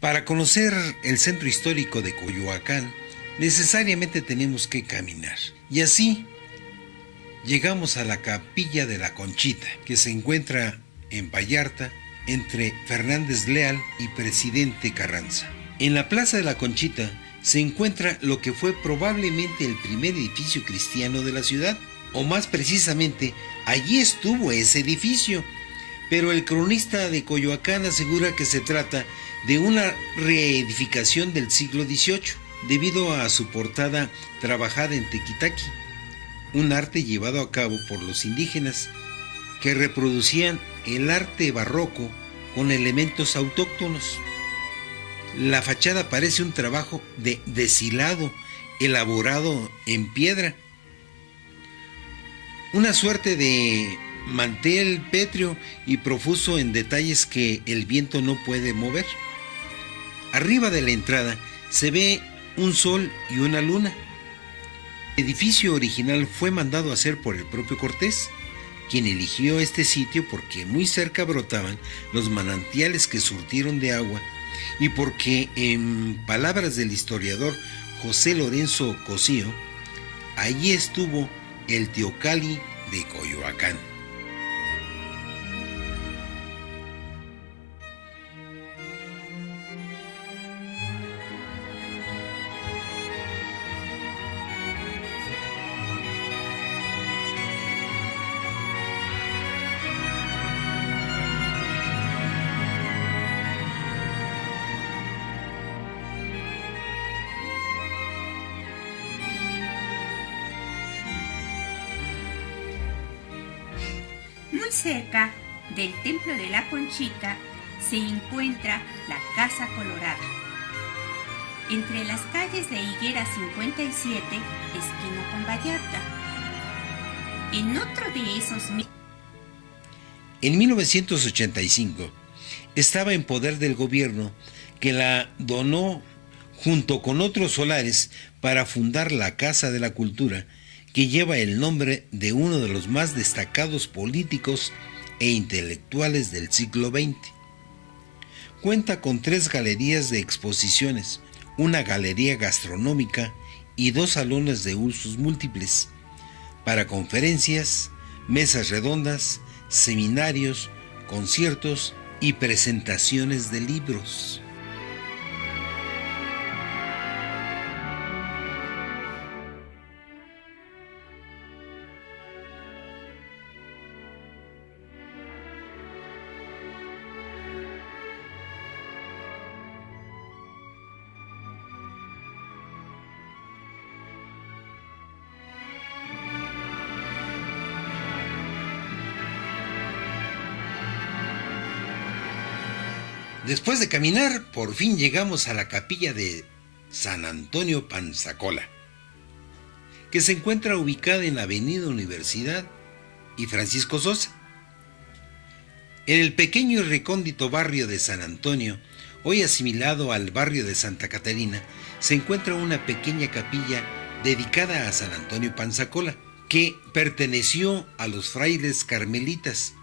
Para conocer el centro histórico de Coyoacán, necesariamente tenemos que caminar. Y así llegamos a la Capilla de la Conchita, que se encuentra en Vallarta, entre Fernández Leal y Presidente Carranza. En la Plaza de la Conchita se encuentra lo que fue probablemente el primer edificio cristiano de la ciudad, o más precisamente, allí estuvo ese edificio. Pero el cronista de Coyoacán asegura que se trata de una reedificación del siglo XVIII, debido a su portada trabajada en tequitaqui, un arte llevado a cabo por los indígenas que reproducían el arte barroco con elementos autóctonos. La fachada parece un trabajo de deshilado elaborado en piedra, una suerte de mantel pétreo y profuso en detalles que el viento no puede mover. Arriba de la entrada se ve un sol y una luna. El edificio original fue mandado a hacer por el propio Cortés, quien eligió este sitio porque muy cerca brotaban los manantiales que surtieron de agua y porque, en palabras del historiador José Lorenzo Cosío, allí estuvo el Teocalli de Coyoacán. Muy cerca del Templo de la Conchita se encuentra la Casa Colorada, entre las calles de Higuera 57, esquina con Vallarta. En otro de esos... En 1985 estaba en poder del gobierno, que la donó junto con otros solares para fundar la Casa de la Cultura, que lleva el nombre de uno de los más destacados políticos e intelectuales del siglo XX. Cuenta con 3 galerías de exposiciones, una galería gastronómica y 2 salones de usos múltiples, para conferencias, mesas redondas, seminarios, conciertos y presentaciones de libros. Después de caminar, por fin llegamos a la capilla de San Antonio Panzacola, que se encuentra ubicada en la Avenida Universidad y Francisco Sosa. En el pequeño y recóndito barrio de San Antonio, hoy asimilado al barrio de Santa Catarina, se encuentra una pequeña capilla dedicada a San Antonio Panzacola, que perteneció a los frailes carmelitas,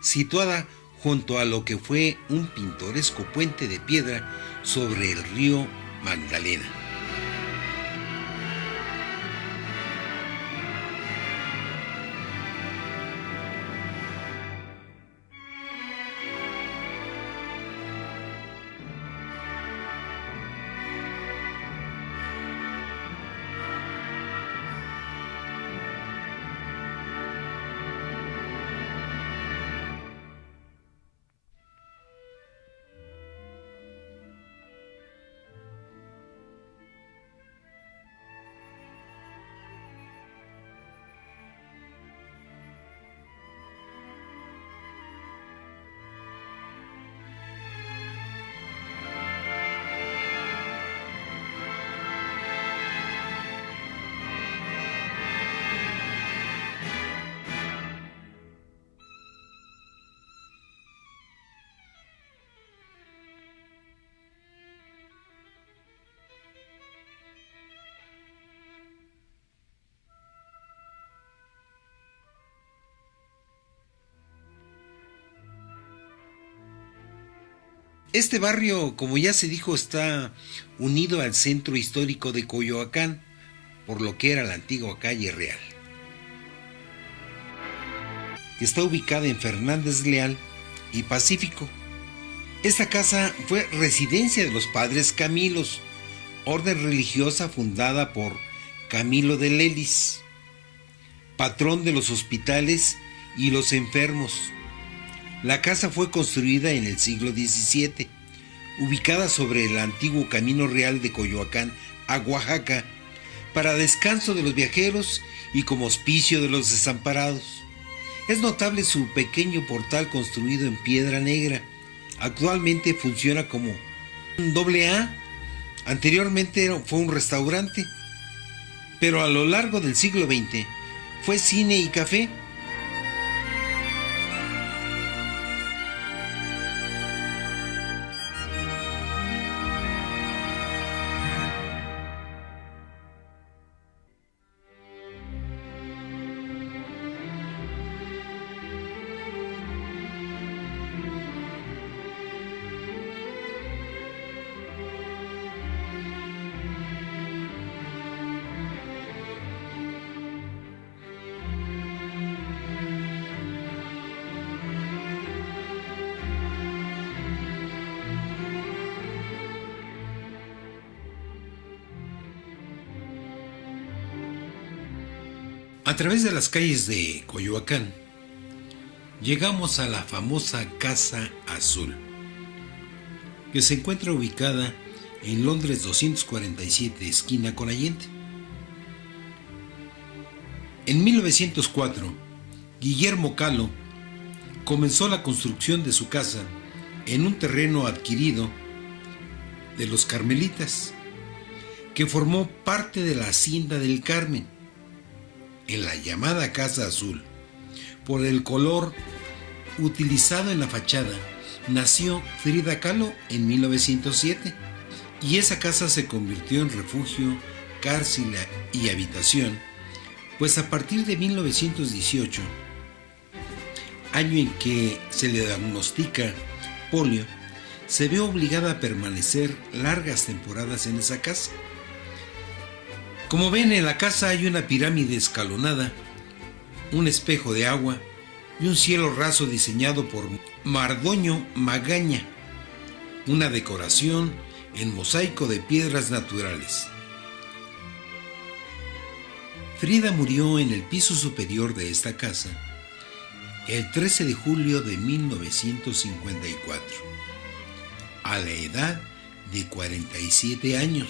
situada junto a lo que fue un pintoresco puente de piedra sobre el río Magdalena. Este barrio, como ya se dijo, está unido al centro histórico de Coyoacán, por lo que era la antigua calle Real. Está ubicada en Fernández Leal y Pacífico. Esta casa fue residencia de los padres Camilos, orden religiosa fundada por Camilo de Lelis, patrón de los hospitales y los enfermos. La casa fue construida en el siglo XVII, ubicada sobre el antiguo Camino Real de Coyoacán a Oaxaca, para descanso de los viajeros y como hospicio de los desamparados. Es notable su pequeño portal construido en piedra negra. Actualmente funciona como un AA. Anteriormente fue un restaurante, pero a lo largo del siglo XX fue cine y café. A través de las calles de Coyoacán, llegamos a la famosa Casa Azul, que se encuentra ubicada en Londres 247, esquina con Allende. En 1904, Guillermo Calo comenzó la construcción de su casa en un terreno adquirido de los carmelitas, que formó parte de la Hacienda del Carmen, en la llamada Casa Azul. Por el color utilizado en la fachada, nació Frida Kahlo en 1907, y esa casa se convirtió en refugio, cárcel y habitación, pues a partir de 1918, año en que se le diagnostica polio, se ve obligada a permanecer largas temporadas en esa casa. Como ven, en la casa hay una pirámide escalonada, un espejo de agua y un cielo raso diseñado por Mardoño Magaña, una decoración en mosaico de piedras naturales. Frida murió en el piso superior de esta casa el 13 de julio de 1954, a la edad de 47 años.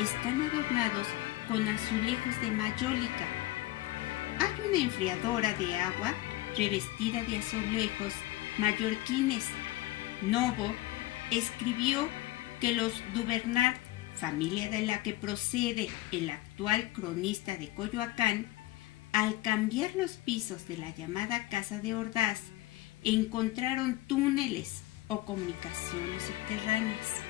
Están adornados con azulejos de mayólica. Hay una enfriadora de agua revestida de azulejos mallorquines. Novo escribió que los Duvernat, familia de la que procede el actual cronista de Coyoacán, al cambiar los pisos de la llamada Casa de Ordaz, encontraron túneles o comunicaciones subterráneas.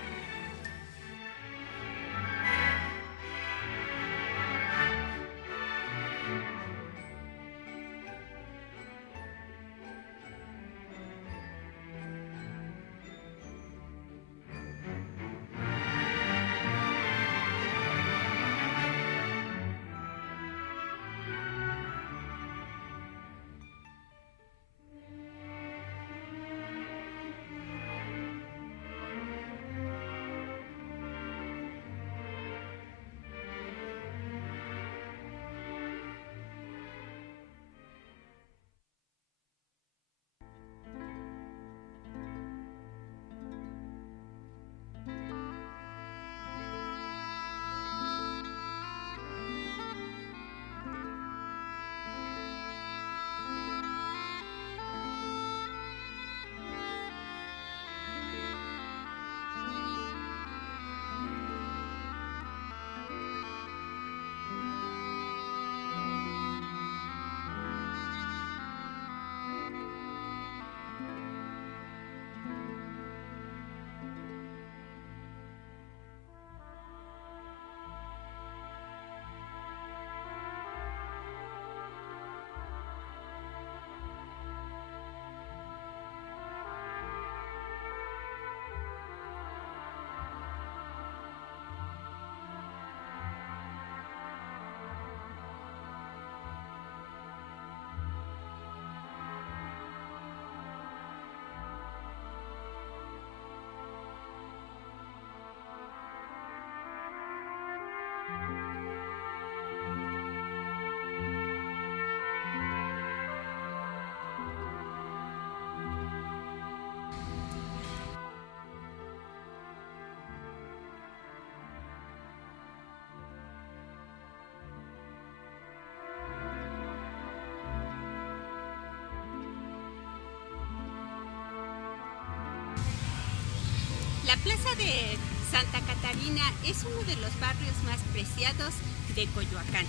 La plaza de Santa Catarina es uno de los barrios más preciados de Coyoacán.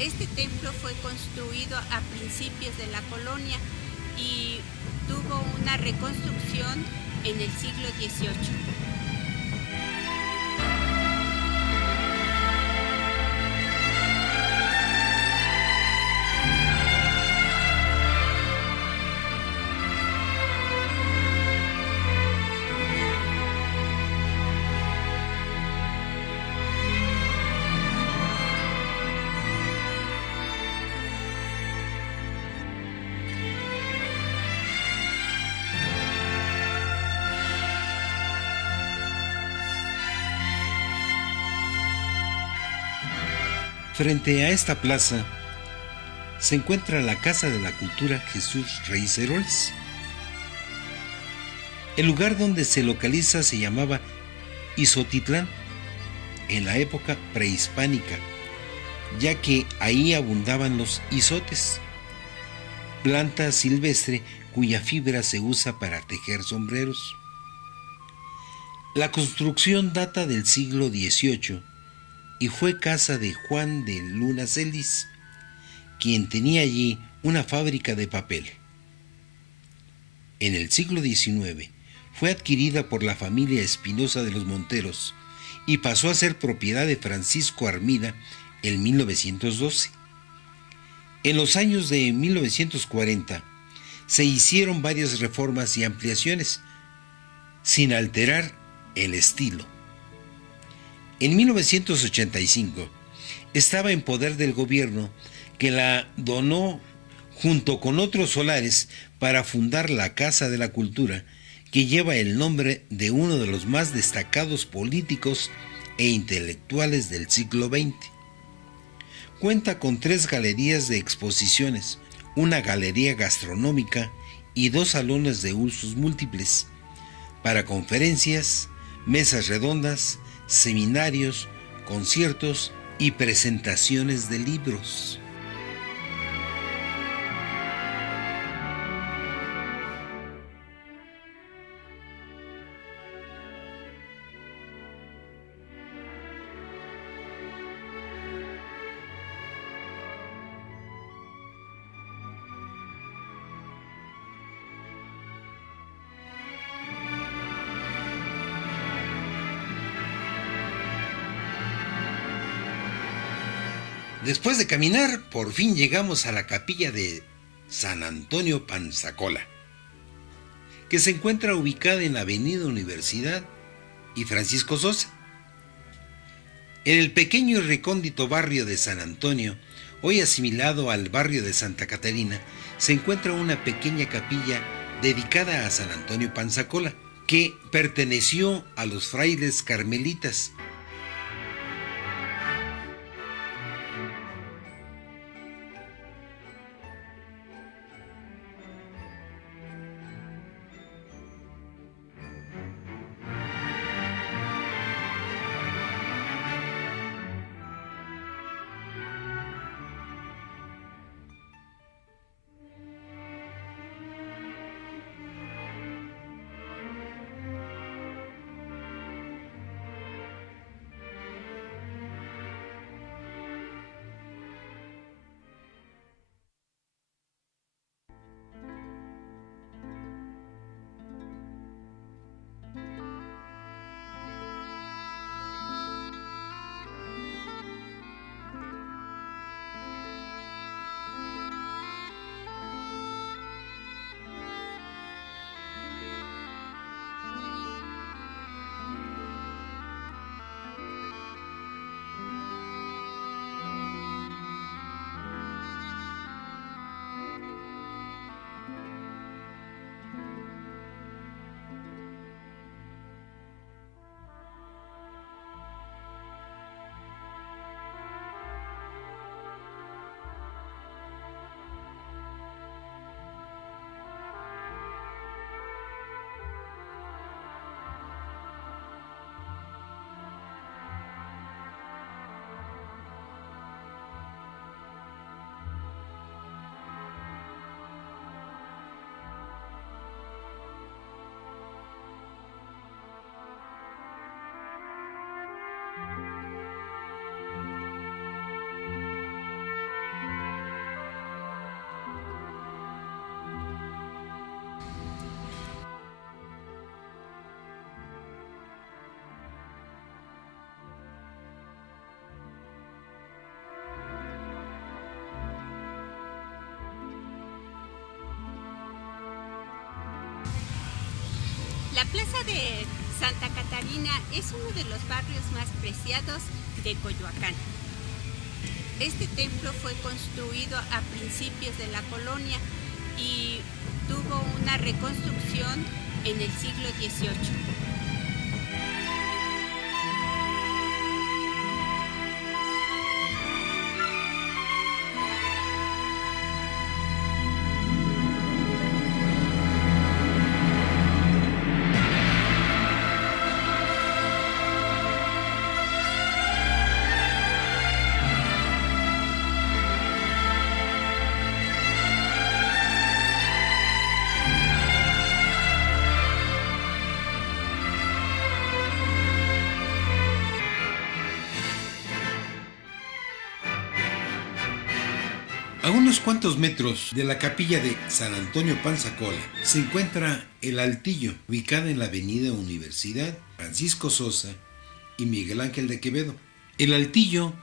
Este templo fue construido a principios de la colonia y tuvo una reconstrucción en el siglo XVIII. Frente a esta plaza se encuentra la Casa de la Cultura Jesús Reyes Heroles. El lugar donde se localiza se llamaba Izotitlán en la época prehispánica, ya que ahí abundaban los izotes, planta silvestre cuya fibra se usa para tejer sombreros. La construcción data del siglo XVIII y fue casa de Juan de Luna Celis, quien tenía allí una fábrica de papel. En el siglo XIX fue adquirida por la familia Espinosa de los Monteros y pasó a ser propiedad de Francisco Armida en 1912. En los años de 1940 se hicieron varias reformas y ampliaciones, sin alterar el estilo. En 1985 estaba en poder del gobierno, que la donó junto con otros solares para fundar la Casa de la Cultura, que lleva el nombre de uno de los más destacados políticos e intelectuales del siglo XX. Cuenta con 3 galerías de exposiciones, una galería gastronómica y 2 salones de usos múltiples, para conferencias, mesas redondas, seminarios, conciertos y presentaciones de libros. Después de caminar, por fin llegamos a la capilla de San Antonio Panzacola, que se encuentra ubicada en la Avenida Universidad y Francisco Sosa. En el pequeño y recóndito barrio de San Antonio, hoy asimilado al barrio de Santa Catarina, se encuentra una pequeña capilla dedicada a San Antonio Panzacola, que perteneció a los frailes carmelitas. La plaza de Santa Catarina es uno de los barrios más preciados de Coyoacán. Este templo fue construido a principios de la colonia y tuvo una reconstrucción en el siglo XVIII. A unos cuantos metros de la capilla de San Antonio Panzacola se encuentra el Altillo, ubicada en la Avenida Universidad, Francisco Sosa y Miguel Ángel de Quevedo. El Altillo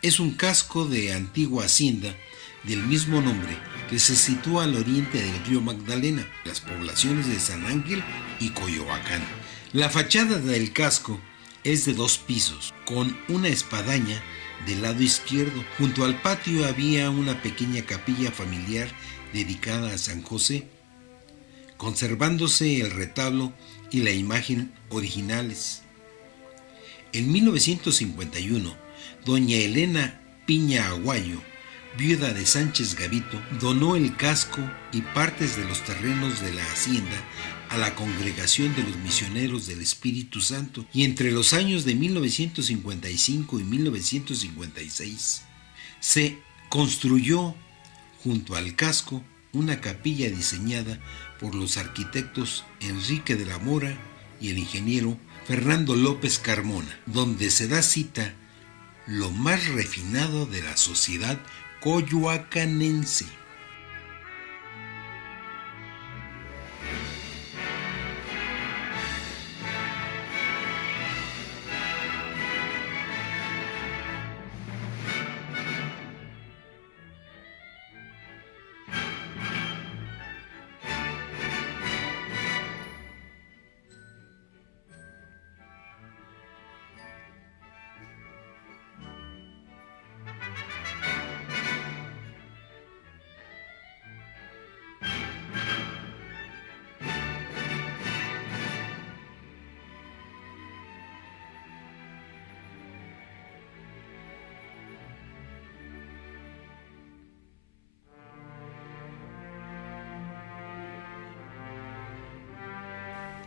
es un casco de antigua hacienda del mismo nombre que se sitúa al oriente del río Magdalena, las poblaciones de San Ángel y Coyoacán. La fachada del casco es de 2 pisos, con una espadaña del lado izquierdo. Junto al patio había una pequeña capilla familiar dedicada a San José, conservándose el retablo y la imagen originales. En 1951, doña Elena Piña Aguayo, viuda de Sánchez Gavito, donó el casco y partes de los terrenos de la hacienda a la Congregación de los Misioneros del Espíritu Santo, y entre los años de 1955 y 1956 se construyó junto al casco una capilla diseñada por los arquitectos Enrique de la Mora y el ingeniero Fernando López Carmona, donde se da cita lo más refinado de la sociedad coyoacanense.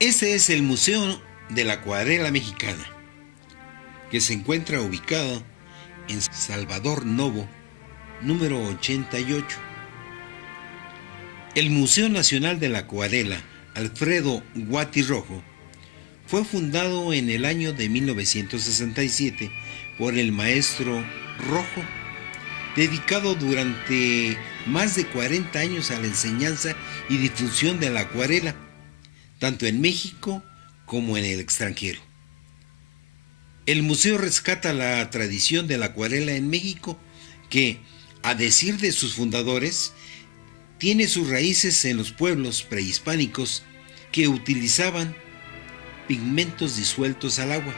Este es el Museo de la Acuarela Mexicana, que se encuentra ubicado en Salvador Novo, número 88. El Museo Nacional de la Acuarela Alfredo Guati Rojo fue fundado en el año de 1967 por el maestro Rojo, dedicado durante más de 40 años a la enseñanza y difusión de la acuarela, tanto en México como en el extranjero. El museo rescata la tradición de la acuarela en México, que, a decir de sus fundadores, tiene sus raíces en los pueblos prehispánicos que utilizaban pigmentos disueltos al agua.